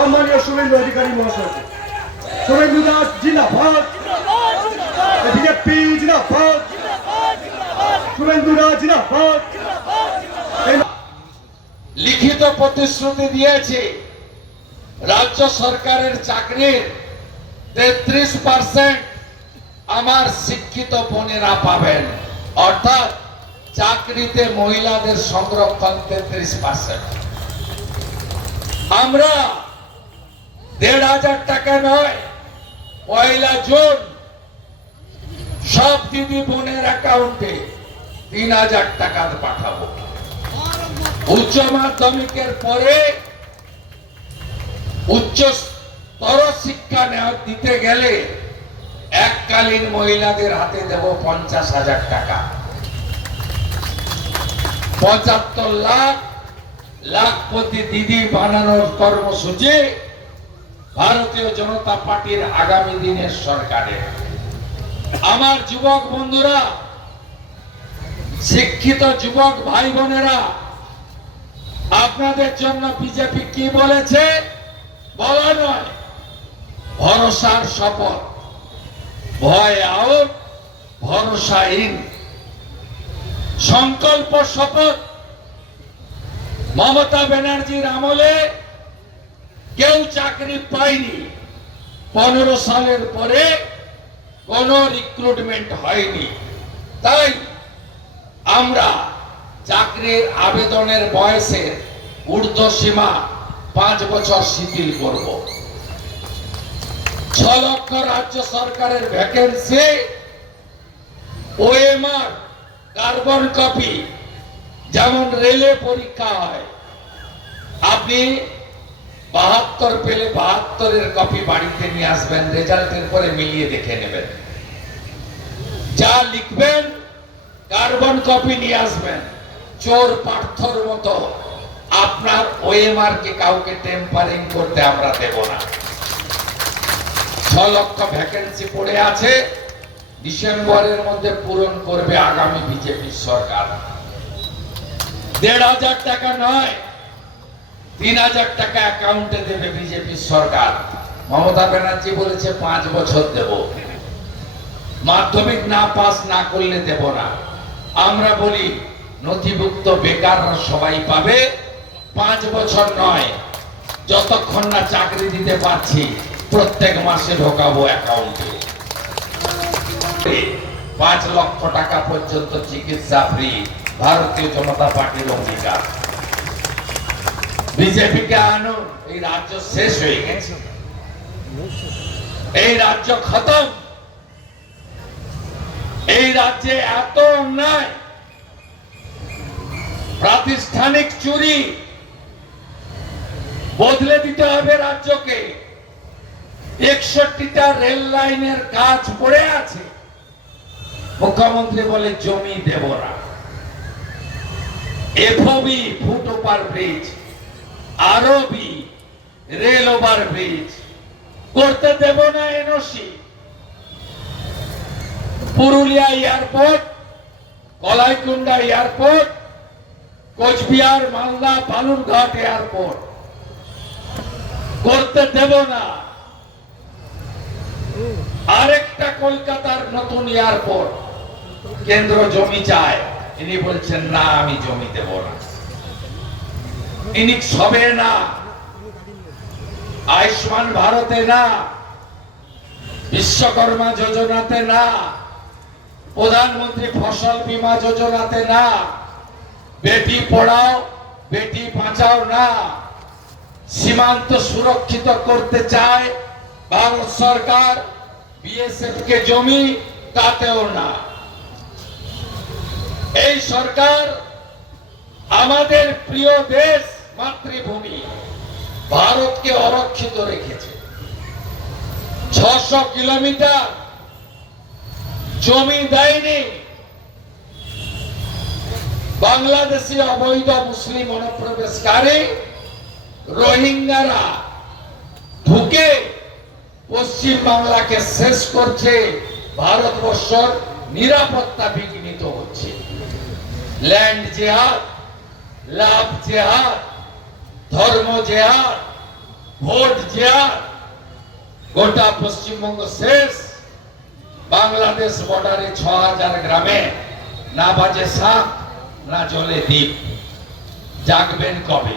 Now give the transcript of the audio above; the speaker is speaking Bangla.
সম্মানীয় শুভেন্দু অধিকারী মহাশয়কে। শুভেন্দু দাস জিন্দাবাদ, বিজেপি জিন্দাবাদ, শুভেন্দু দাস জিন্দাবাদ। লিখিত প্রতিশ্রুতি দিয়েছে রাজ্য সরকারের চাকরির 33% আমার শিক্ষিত বোনেরা পাবেন, অর্থাৎ চাকরিতে মহিলাদের সংরক্ষণ 33%। আমরা 1,500 টাকা নয়, 1 জুন সব দিদি বোনের অ্যাকাউন্টে 3,000 টাকা পাঠাবো। উচ্চ মাধ্যমিকের পরে উচ্চতর শিক্ষা দিতে গেলে এককালীন মহিলাদের হাতে দেব 50,000 টাকা। 75 লাখপতি দিদি বানানোর কর্মসূচি ভারতীয় জনতা পার্টির আগামী দিনের সরকারের। আমার যুবক বন্ধুরা, শিক্ষিত যুবক ভাই বোনেরা, আপনাদের জন্য বিজেপি কি বলেছে? বলা নয়, ভরসার শপথ। ভয় আউট, ভরসা ইন। সংকল্প শপথ। মমতা ব্যানার্জির আমলে কেউ চাকরি পায়নি। 15 সালের পরে কোনো রিক্রুটমেন্ট হয়নি। তাই আমরা চাকরির আবেদনের বয়সের ঊর্ধ্বসীমা 5 বছর শিথিল করব। 6 লক্ষ রাজ্য সরকারের ভ্যাকেন্সি, ওএমআর, কার্বন কপি, যেমন রেলে পরীক্ষা হয়, আপনি 72 পেলে 72-এর কপি বাড়িতে নিয়ে আসবেন, রেজাল্টের পরে মিলিয়ে দেখে নেবেন। যা লিখবেন কার্বন কপি নিয়ে আসবেন। চোর পার্থর মতো আপনার ওএমআর কে কাউকে টেম্পারিং করতে আমরা দেব না। 6 লক্ষ ভ্যাকেন্সি পড়ে আছে, ডিসেম্বরের মধ্যে পূরণ করবে আগামী বিজেপি সরকার। 1,500 টাকা নয়, 3,000 টাকা অ্যাকাউন্টে দেবে বিজেপি সরকার। মমতা ব্যানার্জি বলেছে 5 বছর দেব। মাধ্যমিক না পাস না করলে দেব না। আমরা বলি নথিভুক্ত বেকাররা সবাই পাবে। 5 বছর নয়, যতক্ষণ না চাকরি দিতে পারছি প্রত্যেক মাসে ঢোকাবো অ্যাকাউন্টে। 5 লক্ষ টাকা পর্যন্ত চিকিৎসা ফ্রি, ভারতীয় জনতা পার্টির অঙ্গীকার। বিজেপিকে আনুন, এই রাজ্য শেষ হয়ে গেছে, এই রাজ্য খতম। এই রাজ্যে এত অন্যায়, প্রাতিষ্ঠানিক চুরি, বদলে দিতে হবে রাজ্যকে। 61টা রেল লাইনের কাজ পড়ে আছে, মুখ্যমন্ত্রী বলে জমি দেব না। FOB, foot over bridge, RB, rail over bridge করতে দেব না NOC. Purulia airport, Kalaikunda airport, Cooch Behar, Malda, Balurghat airport করতে দেব না। আরেকটা কলকাতার নতুন এয়ারপোর্ট কেন্দ্র জমি চায়, ইনি বলছেন না, আমি জমি দেব না। ইনি সবে না, আয়ুষ্মান ভারতে না, বিশ্বকর্মা যোজনাতে না, প্রধানমন্ত্রী ফসল বীমা যোজনাতে না, বেটি পড়াও বেটি বাঁচাও না, সীমান্ত সুরক্ষিত করতে চায় ভারত সরকার, বিএসএফ কে জমি তাতেও না। এই সরকার আমাদের প্রিয় দেশ, মাতৃভূমি ভারতকে অরক্ষিত রেখেছে। 600 কিলোমিটার জমি দেয়নি। বাংলাদেশি অবৈধ মুসলিম অনুপ্রবেশকারী রোহিঙ্গারা ঢুকে পশ্চিম বাংলাকে শেষ করছে। ভারতবর্ষের নিরাপত্তা বিঘ্নিত হচ্ছে। ল্যান্ড জেহাদ, লাভ জেহাদ, ধর্ম জেহাদ, ভোট জিয়ার গোটা পশ্চিমবঙ্গ শেষ, বাংলাদেশ বর্ডারে ৬,০০০ গ্রামে না বাজে শাক না জলে দ্বীপ। জাগবেন কবে?